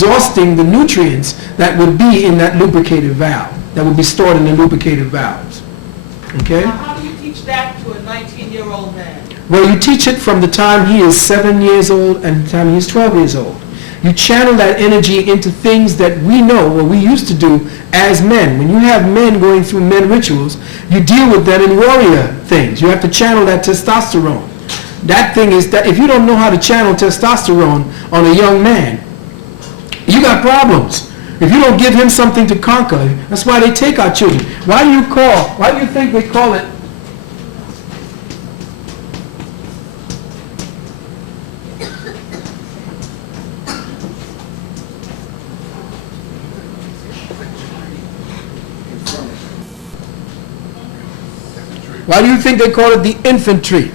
exhausting the nutrients that would be in that lubricated valve, that would be stored in the lubricated valves. Okay? Now, how do you teach that to a 19-year-old man? Well, you teach it from the time he is 7 years old and the time he's 12 years old. You channel that energy into things that we know, or we used to do as men. When you have men going through men rituals, you deal with them in warrior things. You have to channel that testosterone. That thing is that if you don't know how to channel testosterone on a young man, you got problems. If you don't give him something to conquer, that's why they take our children. Why do you think they call it? Why do you think they call it the infantry?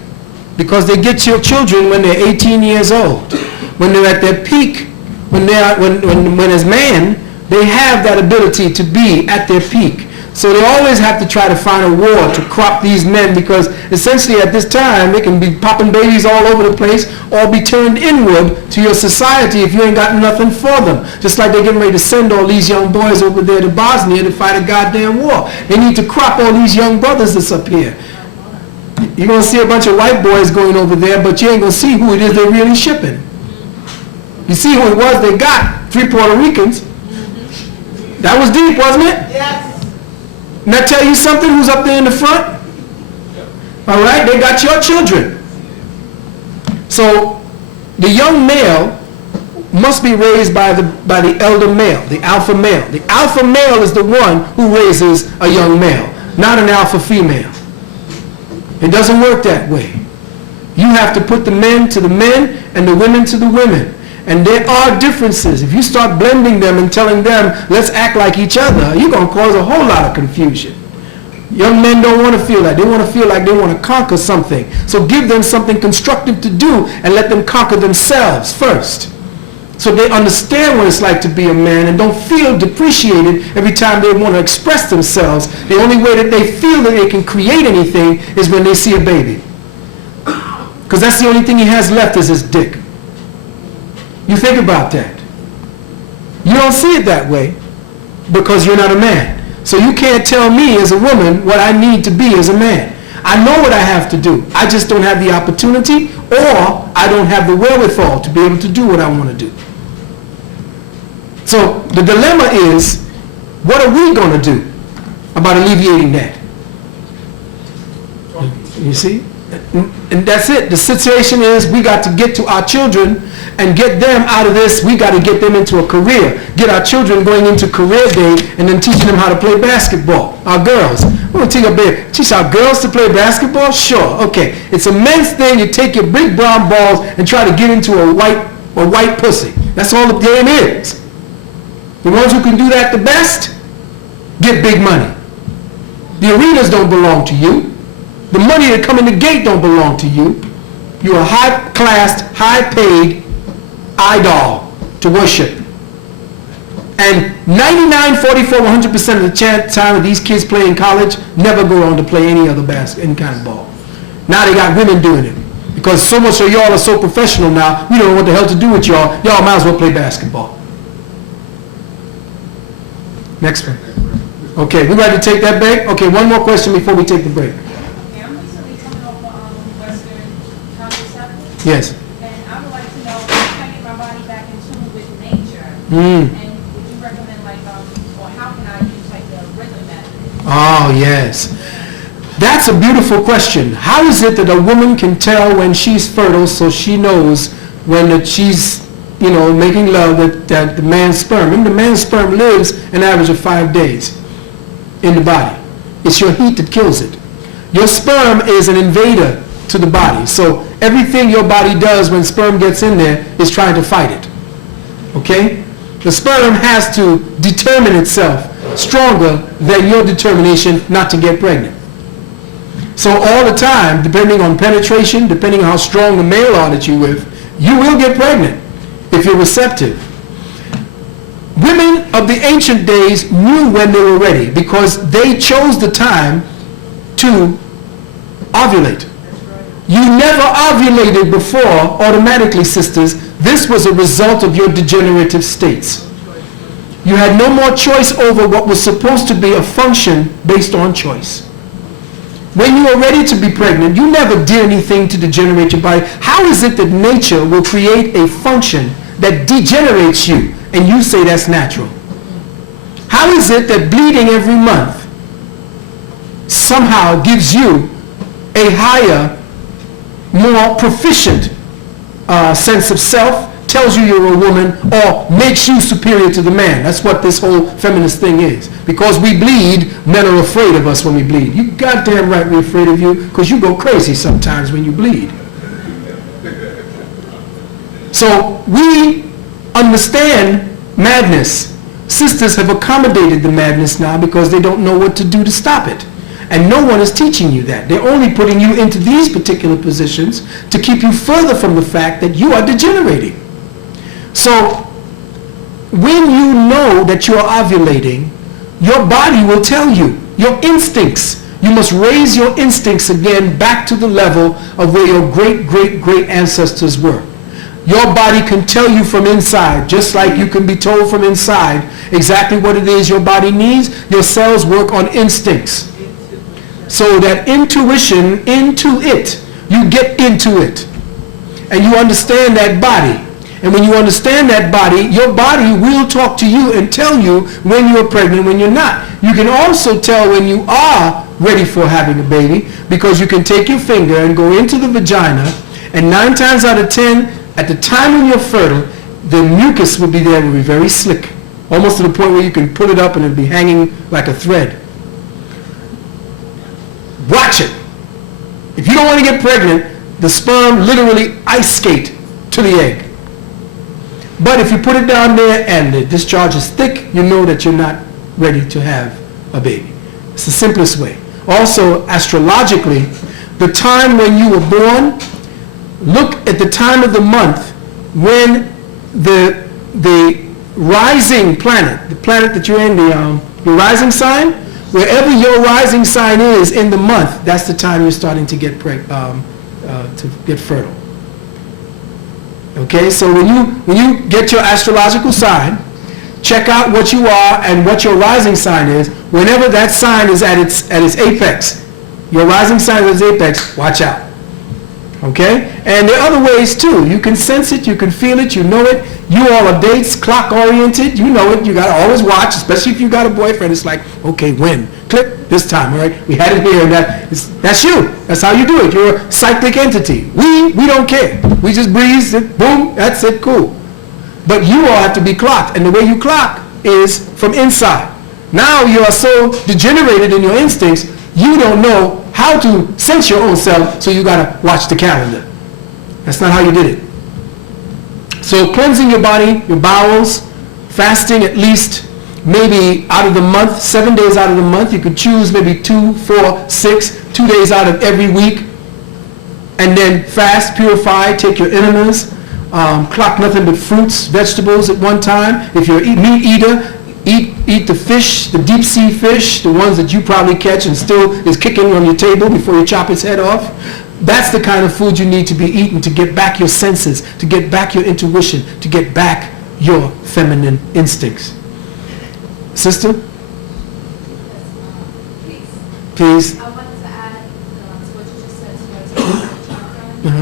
Because they get your children when they're 18 years old. When they're at their peak, when as men, they have that ability to be at their peak. So they always have to try to find a war to crop these men, because essentially at this time they can be popping babies all over the place or be turned inward to your society if you ain't got nothing for them. Just like they're getting ready to send all these young boys over there to Bosnia to fight a goddamn war. They need to crop all these young brothers that's up here. You're going to see a bunch of white boys going over there, but you ain't going to see who it is they're really shipping. You see who it was they got? 3 Puerto Ricans. That was deep, wasn't it? Yes. And I tell you something, who's up there in the front? All right, they got your children. So the young male must be raised by the elder male, the alpha male. The alpha male is the one who raises a young male, not an alpha female. It doesn't work that way. You have to put the men to the men and the women to the women. And there are differences. If you start blending them and telling them, let's act like each other, you're going to cause a whole lot of confusion. Young men don't want to feel that. They want to feel like they want to conquer something. So give them something constructive to do and let them conquer themselves first. So they understand what it's like to be a man and don't feel depreciated every time they want to express themselves. The only way that they feel that they can create anything is when they see a baby. Because that's the only thing he has left is his dick. You think about that. You don't see it that way because you're not a man. So you can't tell me as a woman what I need to be as a man. I know what I have to do. I just don't have the opportunity, or I don't have the wherewithal to be able to do what I want to do. So the dilemma is, what are we going to do about alleviating that? You see? And that's it. The situation is we got to get to our children and get them out of this. We got to get them into a career. Get our children going into career day and then teaching them how to play basketball. Our girls. We're going to teach our girls to play basketball? Sure. Okay. It's a men's thing. You take your big brown balls and try to get into a white pussy. That's all the game is. The ones who can do that the best get big money. The arenas don't belong to you. The money that come in the gate don't belong to you. You're a high-classed, high-paid idol to worship. And 99, 44, 100% of the time of these kids play in college never go on to play any kind of ball. Now they got women doing it. Because so much of y'all are so professional now, we don't know what the hell to do with y'all. Y'all might as well play basketball. Next one. Okay, we ready to take that break? Okay, one more question before we take the break. Yes. And I would like to know how can I get my body back in tune with nature? And would you recommend or how can I use the rhythm method? Oh, yes. That's a beautiful question. How is it that a woman can tell when she's fertile so she knows when she's, making love that the man's sperm? Remember, the man's sperm lives an average of 5 days in the body. It's your heat that kills it. Your sperm is an invader to the body. So everything your body does when sperm gets in there is trying to fight it. Okay? The sperm has to determine itself stronger than your determination not to get pregnant. So all the time, depending on penetration, depending on how strong the male are that you're with, you will get pregnant if you're receptive. Women of the ancient days knew when they were ready because they chose the time to ovulate. You never ovulated before automatically, sisters, This was a result of your degenerative states. You had no more choice over what was supposed to be a function based on choice. When you are ready to be pregnant, you never did anything to degenerate your body. How is it that nature will create a function that degenerates you and you say that's natural? How is it that bleeding every month somehow gives you a higher, more proficient sense of self, tells you you're a woman, or makes you superior to the man? That's what this whole feminist thing is. Because we bleed, men are afraid of us when we bleed. You goddamn right we're afraid of you, because you go crazy sometimes when you bleed. So we understand madness. Sisters have accommodated the madness now because they don't know what to do to stop it. And no one is teaching you that. They're only putting you into these particular positions to keep you further from the fact that you are degenerating. So when you know that you are ovulating, your body will tell you, your instincts. You must raise your instincts again back to the level of where your great, great, great ancestors were. Your body can tell you from inside, just like you can be told from inside exactly what it is your body needs. Your cells work on instincts. So that intuition, into it, you get into it. And you understand that body. And when you understand that body, your body will talk to you and tell you when you're pregnant, when you're not. You can also tell when you are ready for having a baby, because you can take your finger and go into the vagina, and 9 times out of 10, at the time when you're fertile, the mucus will be there, will be very slick, almost to the point where you can pull it up and it'll be hanging like a thread. Watch it. If you don't want to get pregnant, the sperm literally ice skate to the egg. But if you put it down there and the discharge is thick, you know that you're not ready to have a baby. It's the simplest way. Also, astrologically, the time when you were born, look at the time of the month when the rising planet, the planet that you're in, your rising sign, wherever your rising sign is in the month, that's the time you're starting to get fertile. Okay, so when you get your astrological sign, check out what you are and what your rising sign is. Whenever that sign is at its apex, your rising sign is at its apex, watch out. Okay? And there are other ways too. You can sense it, you can feel it, you know it. You all are dates, clock oriented, you know it. You got to always watch, especially if you got a boyfriend. It's like, okay, when? Click, this time, all right? We had it here, and that's you. That's how you do it. You're a cyclic entity. We don't care. We just breathe, boom, that's it, cool. But you all have to be clocked, and the way you clock is from inside. Now you are so degenerated in your instincts, you don't know how to sense your own self, so you got to watch the calendar. That's not how you did it. So cleansing your body, your bowels, fasting at least maybe out of the month, 7 days out of the month. You could choose maybe 2, 4, 6, 2 days out of every week. And then fast, purify, take your enemas, clock nothing but fruits, vegetables at one time. If you're a meat eater, eat the fish, the deep sea fish, the ones that you probably catch and still is kicking on your table before you chop its head off. That's the kind of food you need to be eating to get back your senses, to get back your intuition, to get back your feminine instincts. Sister? Please. I wanted to add to what you just said to your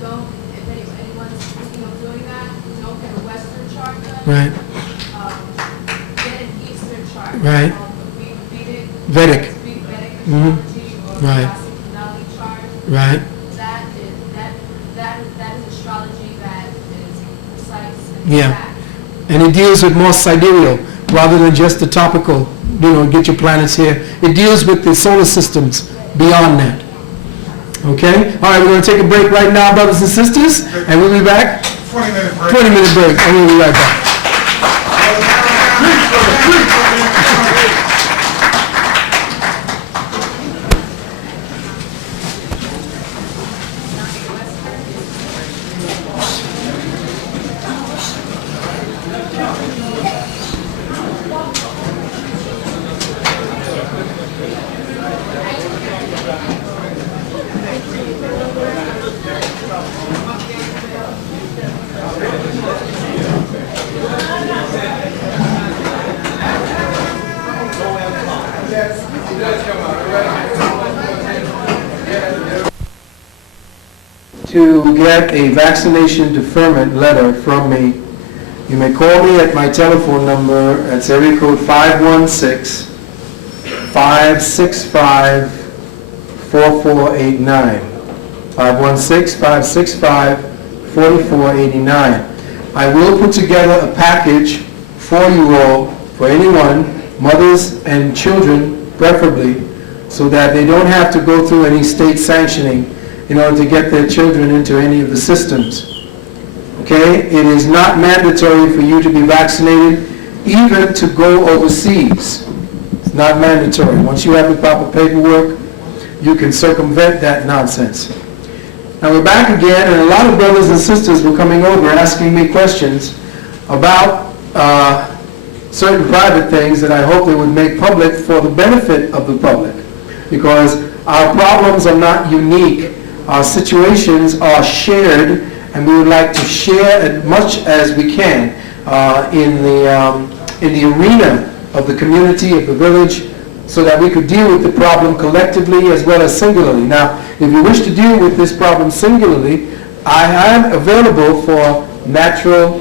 don't, if anyone's thinking of doing that, don't get a Western chart done. Right. Get an Eastern chart. Right. Vedic. astrology or Right. chart. Right. That is astrology that is precise and Yeah. exact. And it deals with more sidereal rather than just the topical, get your planets here. It deals with the solar systems beyond that. Okay? All right, we're going to take a break right now, brothers and sisters, and we'll be back. 20-minute break. 20-minute break, and we'll be right back. to get a vaccination deferment letter from me, you may call me at my telephone number. That's area code 516-565-4489. 516-565-4489. I will put together a package for you all, for anyone, mothers and children preferably, so that they don't have to go through any state sanctioning in order to get their children into any of the systems. Okay? It is not mandatory for you to be vaccinated, even to go overseas. It's not mandatory. Once you have the proper paperwork, you can circumvent that nonsense. Now we're back again, and a lot of brothers and sisters were coming over asking me questions about certain private things that I hope they would make public for the benefit of the public. Because our problems are not unique. Our situations are shared, and we would like to share as much as we can in the arena of the community, of the village, so that we could deal with the problem collectively as well as singularly. Now, if you wish to deal with this problem singularly, I am available for natural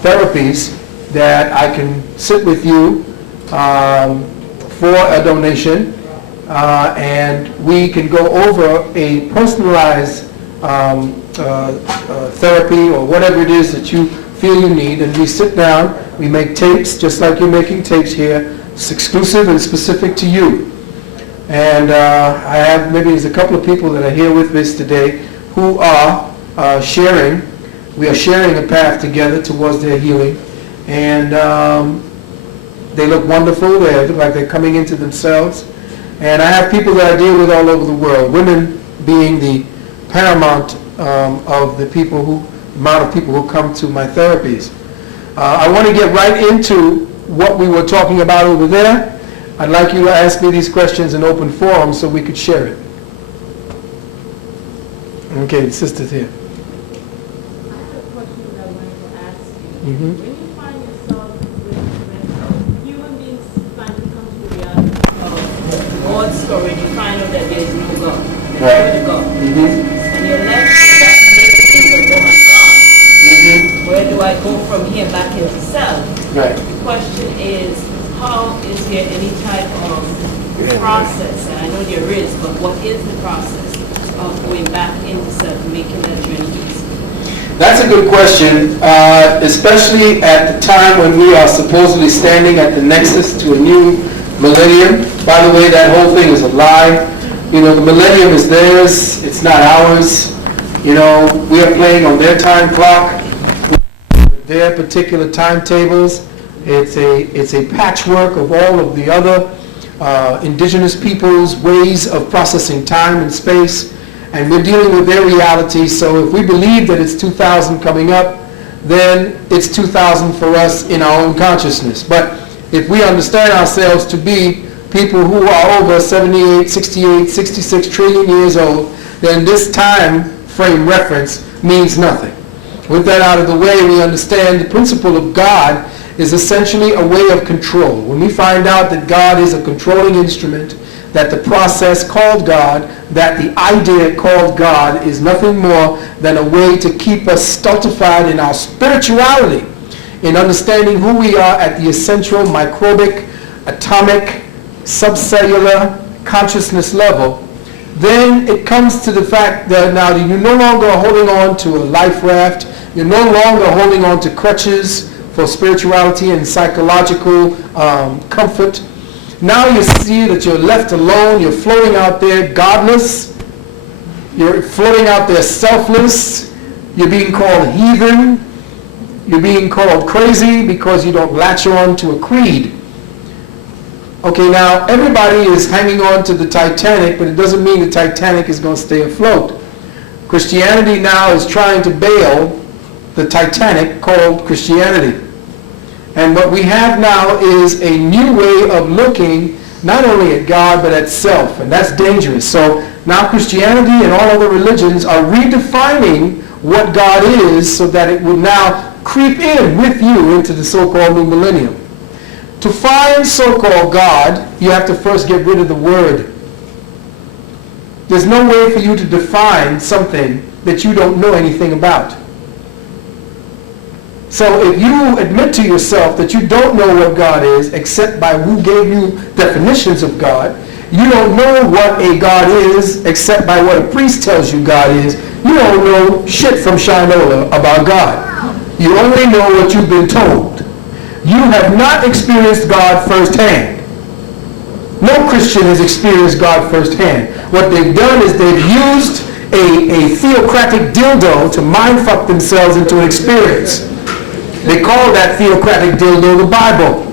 therapies that I can sit with you for a donation, and we can go over a personalized therapy or whatever it is that you feel you need, and we sit down, we make tapes just like you're making tapes here. It's exclusive and specific to you. And I have, maybe there's a couple of people that are here with us today who are sharing. We are sharing a path together towards their healing. And they look wonderful. They look like they're coming into themselves. And I have people that I deal with all over the world, women being the paramount of the amount of people who come to my therapies. I want to get right into what we were talking about over there. I'd like you to ask me these questions in open forum so we could share it. Okay, the sister's here. I have a question that I wanted to ask you. Mm-hmm. When you find yourself when human beings finally come to the reality of God's story, and you find out that there is no God, there's no God, and you're left to make the think of, oh my God, where do I go from here back into self? Right. The question is, how is there any type of process, and I know there is, but what is the process of going back into self, making that journey easy? That's a good question, especially at the time when we are supposedly standing at the nexus to a new millennium. By the way, that whole thing is a lie. You know, the millennium is theirs, it's not ours. You know, we are playing on their time clock, their particular timetables. It's a patchwork of all of the other indigenous peoples' ways of processing time and space, and we're dealing with their reality. So if we believe that it's 2000 coming up, then it's 2000 for us in our own consciousness. But if we understand ourselves to be people who are over 78, 68, 66 trillion years old, then this time frame reference means nothing. With that out of the way, we understand the principle of God is essentially a way of control. When we find out that God is a controlling instrument, that the process called God, that the idea called God is nothing more than a way to keep us stultified in our spirituality, in understanding who we are at the essential microbic, atomic, subcellular consciousness level, then it comes to the fact that now you're no longer holding on to a life raft, you're no longer holding on to crutches for spirituality and psychological comfort. Now you see that you're left alone, you're floating out there godless, you're floating out there selfless, you're being called heathen, you're being called crazy because you don't latch on to a creed. Okay, now everybody is hanging on to the Titanic, but it doesn't mean the Titanic is going to stay afloat. Christianity now is trying to bail the Titanic called Christianity. And what we have now is a new way of looking not only at God but at self, and that's dangerous. So now Christianity and all other religions are redefining what God is so that it will now creep in with you into the so-called new millennium. To find so-called God, you have to first get rid of the word. There's no way for you to define something that you don't know anything about. So if you admit to yourself that you don't know what God is, except by who gave you definitions of God, you don't know what a God is, except by what a priest tells you God is, you don't know shit from Shinola about God. You only know what you've been told. You have not experienced God firsthand. No Christian has experienced God firsthand. What they've done is they've used a theocratic dildo to mindfuck themselves into an experience. They call that theocratic dildo the Bible.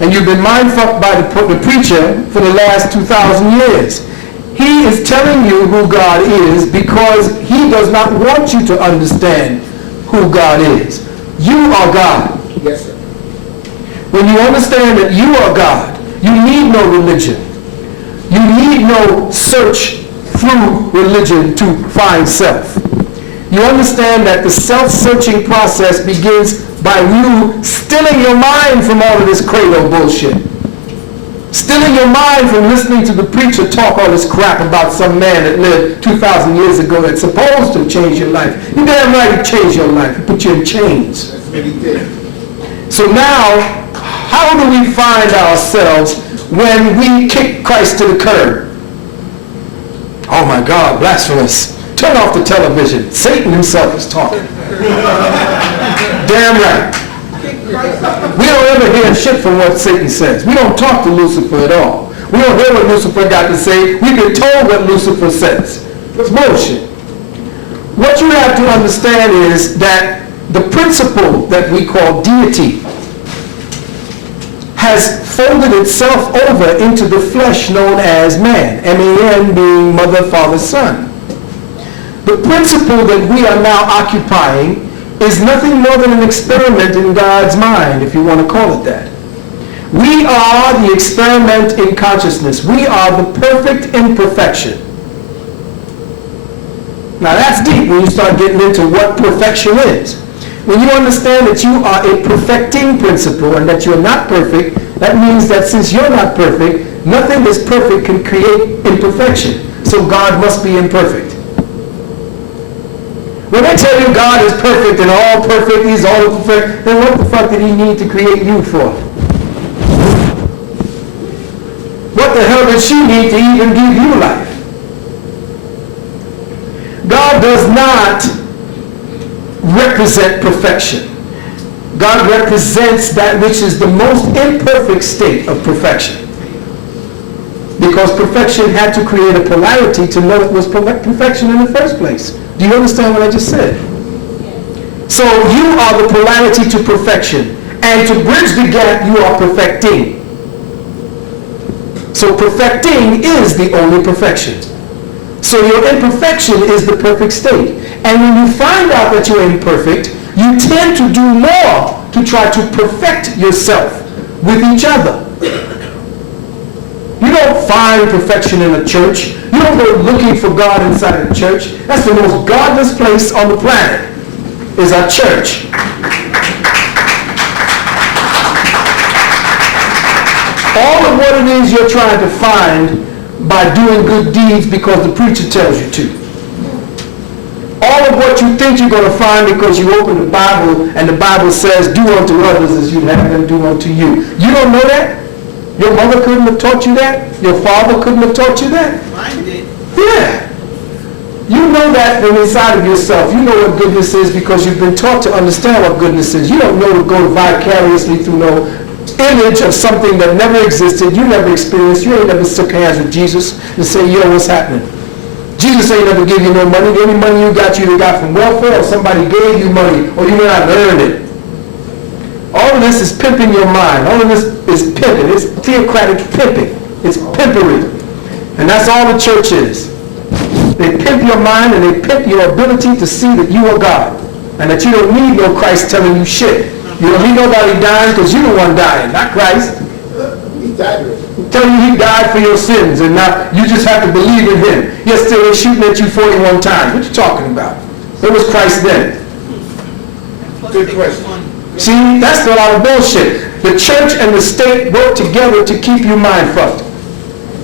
And you've been mindfucked by the preacher for the last 2,000 years. He is telling you who God is because he does not want you to understand who God is. You are God. Yes, sir. When you understand that you are God, you need no religion. You need no search through religion to find self. You understand that the self-searching process begins by you stilling your mind from all of this credo bullshit. Stilling your mind from listening to the preacher talk all this crap about some man that lived 2,000 years ago that's supposed to change your life. You're damn right he changed your life. He put you in chains. That's what he did. So now, how do we find ourselves when we kick Christ to the curb? Oh my God, blasphemous. Turn off the television. Satan himself is talking. Damn right. We don't ever hear shit from what Satan says. We don't talk to Lucifer at all. We don't hear what Lucifer got to say. We've been told what Lucifer says. It's bullshit. What you have to understand is that the principle that we call deity has folded itself over into the flesh known as man. M-A-N being mother, father, son. The principle that we are now occupying is nothing more than an experiment in God's mind, if you want to call it that. We are the experiment in consciousness. We are the perfect imperfection. Now that's deep when you start getting into what perfection is. When you understand that you are a perfecting principle and that you're not perfect, that means that since you're not perfect, nothing that's perfect can create imperfection. So God must be imperfect. When they tell you God is perfect and all perfect, he's all perfect, then what the fuck did he need to create you for? What the hell did she need to even give you life? God does not represent perfection. God represents that which is the most imperfect state of perfection. Because perfection had to create a polarity to know it was perfection in the first place. Do you understand what I just said? So you are the polarity to perfection. And to bridge the gap, you are perfecting. So perfecting is the only perfection. So your imperfection is the perfect state. And when you find out that you're imperfect, you tend to do more to try to perfect yourself with each other. You don't find perfection in a church. You don't go looking for God inside of the church. That's the most godless place on the planet, is our church. All of what it is you're trying to find by doing good deeds because the preacher tells you to. All of what you think you're going to find because you open the Bible and the Bible says, do unto others as you'd have them do unto you. You don't know that? Your mother couldn't have taught you that? Your father couldn't have taught you that? Mine did. Yeah. You know that from inside of yourself. You know what goodness is because you've been taught to understand what goodness is. You don't know to go vicariously through no image of something that never existed, you never experienced. You ain't never shook hands with Jesus and say, yo, what's happening? Jesus ain't never give you no money. The only money you either got from welfare or somebody gave you money or you may not earned it. All of this is pimping your mind. All of this is pimping. It's theocratic pimping. It's pimpery. And that's all the church is. They pimp your mind and they pimp your ability to see that you are God. And that you don't need no Christ telling you shit. You don't need nobody dying because you're the one dying, not Christ. He died already. Tell you he died for your sins and now you just have to believe in him. Yet still they're shooting at you 41 times. What you talking about? Where was Christ then? Good question. See, that's a lot of bullshit. The church and the state work together to keep you mind fucked.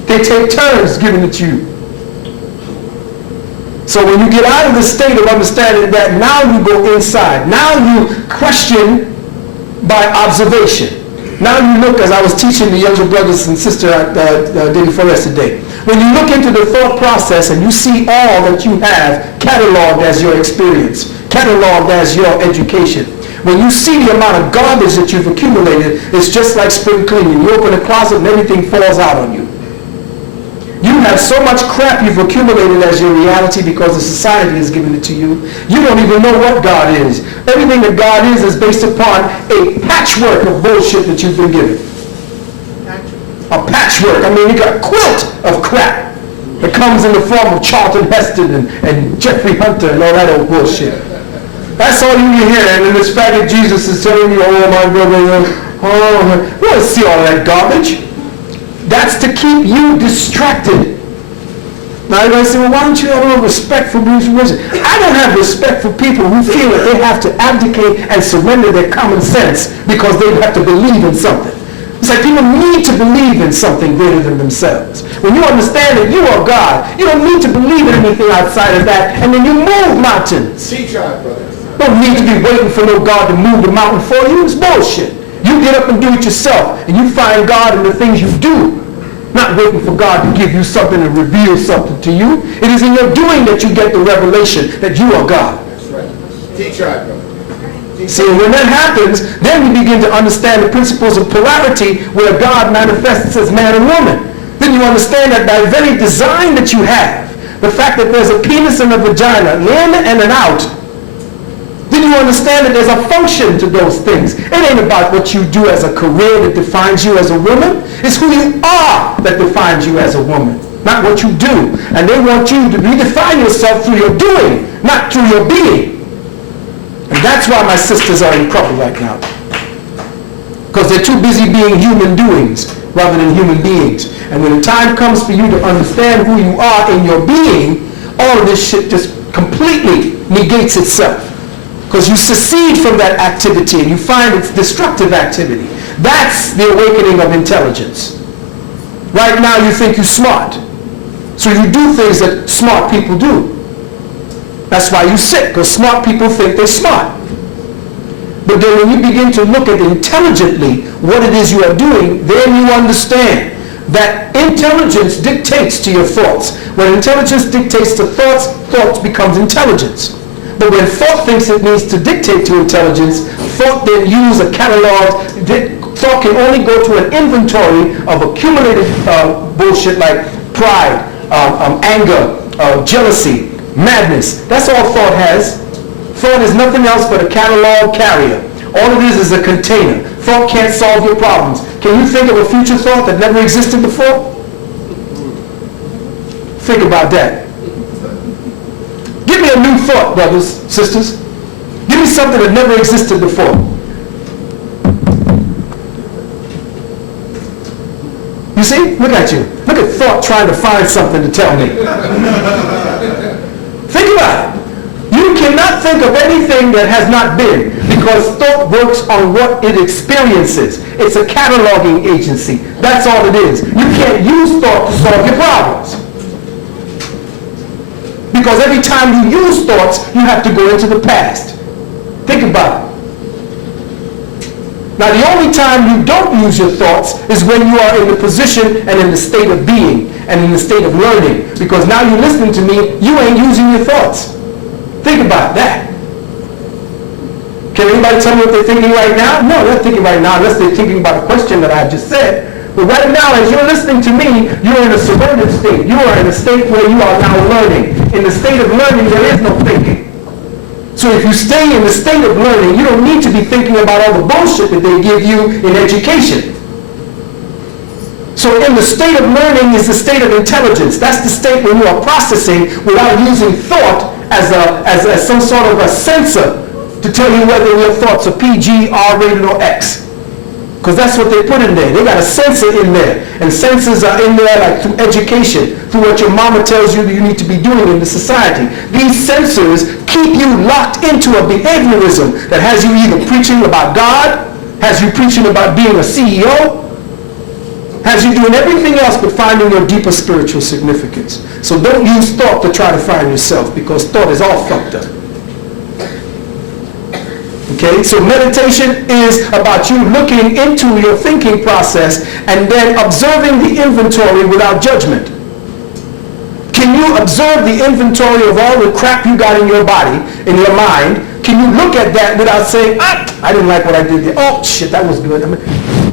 They take turns giving it to you. So when you get out of the state of understanding that, now you go inside. Now you question by observation. Now you look, as I was teaching the younger brothers and sister at Diddy Forest today, when you look into the thought process and you see all that you have cataloged as your experience, cataloged as your education, when you see the amount of garbage that you've accumulated, it's just like spring cleaning. You open a closet and everything falls out on you. You have so much crap you've accumulated as your reality because the society has given it to you. You don't even know what God is. Everything that God is based upon a patchwork of bullshit that you've been given. A patchwork. I mean, you got a quilt of crap that comes in the form of Charlton Heston and Jeffrey Hunter and all that old bullshit. That's all you hear. And then this faggot Jesus is telling you, oh my brother, oh, you want to see all that garbage? That's to keep you distracted. Now everybody say, well, why don't you have no respect for Bruce Willis? I don't have respect for people who feel that they have to abdicate and surrender their common sense because they have to believe in something. It's like people need to believe in something greater than themselves. When you understand that you are God, you don't need to believe in anything outside of that, and then you move mountains. T-Tribe, brother. Don't need to be waiting for no God to move the mountain for you. It's bullshit. You get up and do it yourself, and you find God in the things you do, not waiting for God to give you something and reveal something to you. It is in your doing that you get the revelation that you are God. That's right. T-Tribe, brother. See, when that happens, then you begin to understand the principles of polarity where God manifests as man and woman. Then you understand that by the very design that you have, the fact that there's a penis and a vagina, an in and an out, then you understand that there's a function to those things. It ain't about what you do as a career that defines you as a woman. It's who you are that defines you as a woman, not what you do. And they want you to redefine yourself through your doing, not through your being. And that's why my sisters are in trouble right now. Because they're too busy being human doings rather than human beings. And when the time comes for you to understand who you are in your being, all of this shit just completely negates itself. Because you secede from that activity and you find it's destructive activity. That's the awakening of intelligence. Right now you think you're smart. So you do things that smart people do. That's why you're sick, because smart people think they're smart. But then when you begin to look at intelligently what it is you are doing, then you understand that intelligence dictates to your thoughts. When intelligence dictates to thoughts, thoughts becomes intelligence. But when thought thinks it needs to dictate to intelligence, thought then use a catalog. Thought can only go to an inventory of accumulated bullshit like pride, anger, jealousy, madness. That's all thought has. Thought is nothing else but a catalog carrier. All it is a container. Thought can't solve your problems. Can you think of a future thought that never existed before? Think about that. Give me a new thought, brothers, sisters. Give me something that never existed before. You see? Look at you. Look at thought trying to find something to tell me. Think about it. You cannot think of anything that has not been, because thought works on what it experiences. It's a cataloging agency. That's all it is. You can't use thought to solve your problems. Because every time you use thoughts, you have to go into the past. Think about it. Now, the only time you don't use your thoughts is when you are in the position and in the state of being and in the state of learning. Because now you're listening to me, you ain't using your thoughts. Think about that. Can anybody tell me what they're thinking right now? No, they're thinking right now unless they're thinking about the question that I just said. But right now, as you're listening to me, you're in a surrendered state. You are in a state where you are now learning. In the state of learning, there is no thinking. So if you stay in the state of learning, you don't need to be thinking about all the bullshit that they give you in education. So in the state of learning is the state of intelligence. That's the state when you are processing without using thought as some sort of a sensor to tell you whether your thoughts are PG, R-rated, or X. Because that's what they put in there. They got a sensor in there. And sensors are in there like through education, through what your mama tells you that you need to be doing in the society. These sensors keep you locked into a behaviorism that has you either preaching about God, has you preaching about being a CEO, has you doing everything else but finding your deeper spiritual significance. So don't use thought to try to find yourself, because thought is all fucked up. Okay, so meditation is about you looking into your thinking process and then observing the inventory without judgment. Can you observe the inventory of all the crap you got in your body, in your mind? Can you look at that without saying, I didn't like what I did there. Oh, shit, that was good. I mean,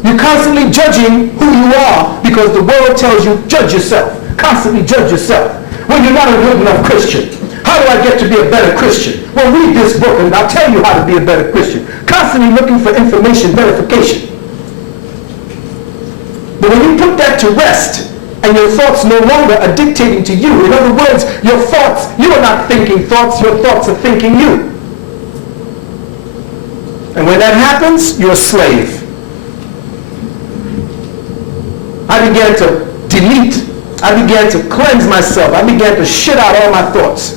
you're constantly judging who you are because the world tells you, judge yourself. Constantly judge yourself. When you're not a good enough Christian. How do I get to be a better Christian? Well, read this book and I'll tell you how to be a better Christian. Constantly looking for information verification. But when you put that to rest, and your thoughts no longer are dictating to you. In other words, your thoughts, you are not thinking thoughts, your thoughts are thinking you. And when that happens, you're a slave. I began to delete, I began to cleanse myself, I began to shit out all my thoughts.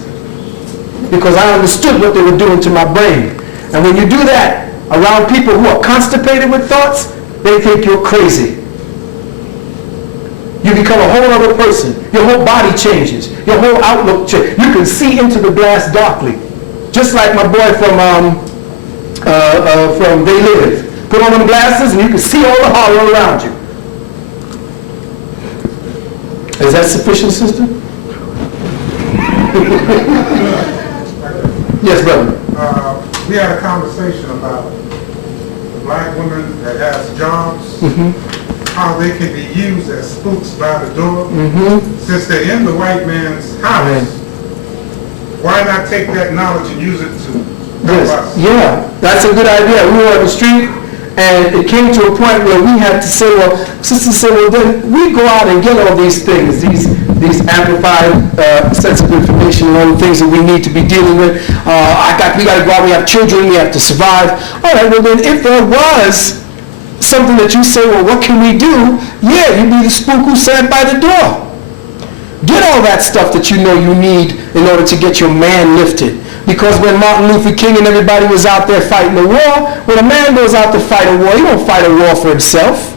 Because I understood what they were doing to my brain. And when you do that around people who are constipated with thoughts, they think you're crazy. You become a whole other person. Your whole body changes. Your whole outlook changes. You can see into the glass darkly. Just like my boy from They Live. Put on them glasses and you can see all the horror around you. Is that sufficient, sister? Yes, brother. We had a conversation about black women that has jobs. How they can be used as spooks by the door. Since they're in the white man's house, why not take that knowledge and use it to help us? Yeah, that's a good idea. We were on the street, and it came to a point where we had to say, well, sister said, well, then we go out and get all these things, these amplified sets of information and all the things that we need to be dealing with. We got to go out, we have children, we have to survive. All right, well then, if there was something that you say, well, what can we do? Yeah, you be the spook who sat by the door. Get all that stuff that you know you need in order to get your man lifted. Because when Martin Luther King and everybody was out there fighting a war, when a man goes out to fight a war, he don't fight a war for himself.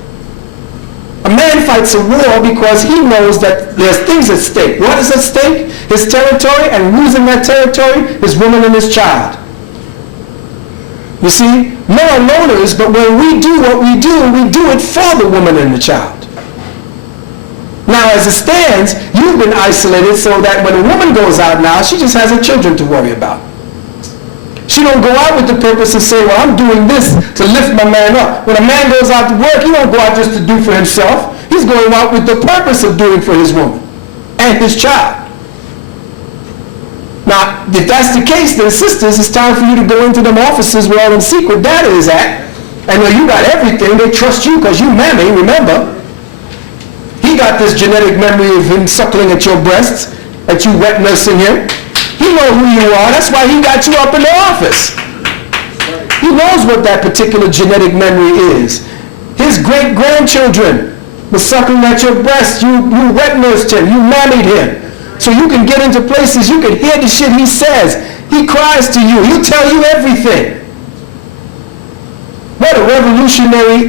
A man fights a war because he knows that there's things at stake. What is at stake? His territory, and losing that territory, his woman and his child. You see, men are loners, but when we do what we do it for the woman and the child. Now, as it stands, you've been isolated so that when a woman goes out now, she just has her children to worry about. She don't go out with the purpose of saying, well, I'm doing this to lift my man up. When a man goes out to work, he don't go out just to do for himself. He's going out with the purpose of doing for his woman and his child. Now, if that's the case, then sisters, it's time for you to go into them offices where all them secret data is at. And when you got everything, they trust you because you mammy, remember. He got this genetic memory of him suckling at your breasts, that you wet nursing him. He knows who you are. That's why he got you up in the office. He knows what that particular genetic memory is. His great-grandchildren were suckling at your breast. You wet nursed him. You mammied him. So you can get into places, you can hear the shit he says. He cries to you. He'll tell you everything. What a revolutionary,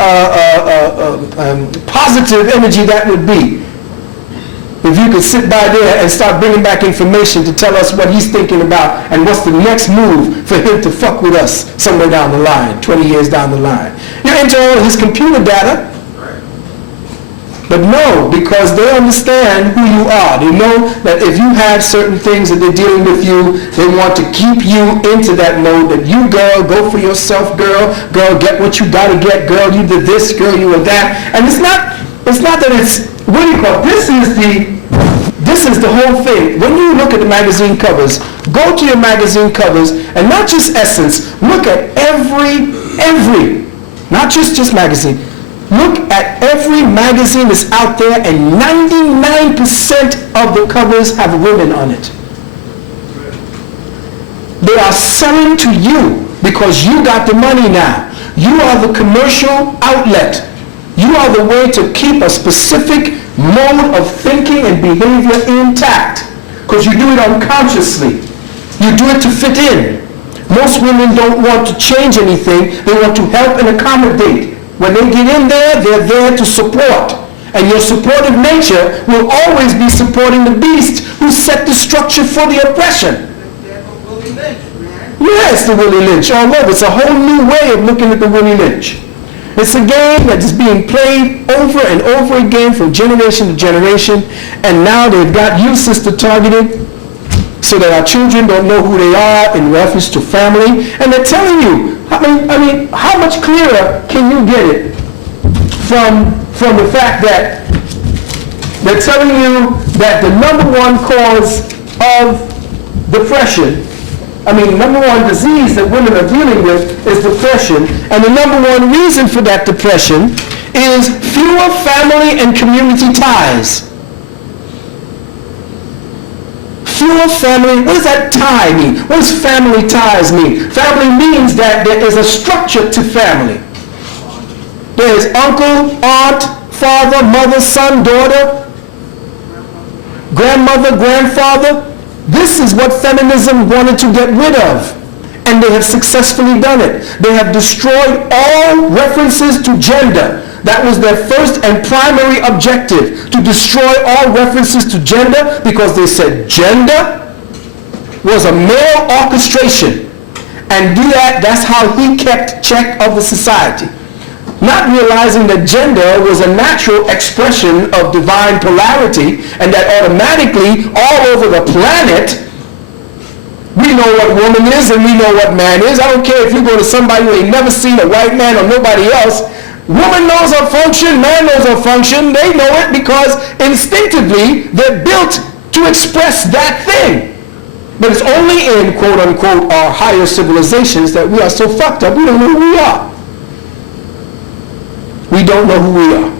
positive energy that would be. If you could sit by there and start bringing back information to tell us what he's thinking about and what's the next move for him to fuck with us somewhere down the line, 20 years down the line. You're into all his computer data. But no, because they understand who you are. They know that if you have certain things that they're dealing with you, they want to keep you into that mode that you, girl, go for yourself, girl, get what you gotta get, girl, you did this, girl, you did that. And it's not that it's, what do you call it? This is the whole thing. When you look at the magazine covers, go to your magazine covers, and not just Essence, look at every, not just magazine, look at every magazine that's out there, and 99% of the covers have women on it. They are selling to you because you got the money now. You are the commercial outlet. You are the way to keep a specific mode of thinking and behavior intact, because you do it unconsciously. You do it to fit in. Most women don't want to change anything. They want to help and accommodate. When they get in there, they're there to support. And your supportive nature will always be supporting the beast who set the structure for the oppression. Willie Lynch, man. Yes, the Willie Lynch. All over. It's a whole new way of looking at the Willie Lynch. It's a game that is being played over and over again from generation to generation. And now they've got you, sister, targeted so that our children don't know who they are in reference to family. And they're telling you, I mean, how much clearer can you get it from the fact that they're telling you that the number one cause of depression, number one disease that women are dealing with is depression, and the number one reason for that depression is fewer family and community ties. Fewer family, what does that tie mean? What does family ties mean? Family means that there is a structure to family. There is uncle, aunt, father, mother, son, daughter, grandmother, grandfather. This is what feminism wanted to get rid of, and they have successfully done it. They have destroyed all references to gender. That was their first and primary objective, to destroy all references to gender, because they said gender was a male orchestration, and that's how he kept check of the society. Not realizing that gender was a natural expression of divine polarity, and that automatically all over the planet we know what woman is and we know what man is. I don't care if you go to somebody who ain't never seen a white man or nobody else. Woman knows her function, man knows her function. They know it because instinctively they're built to express that thing. But it's only in quote unquote our higher civilizations that we are so fucked up we don't know who we are. We don't know who we are.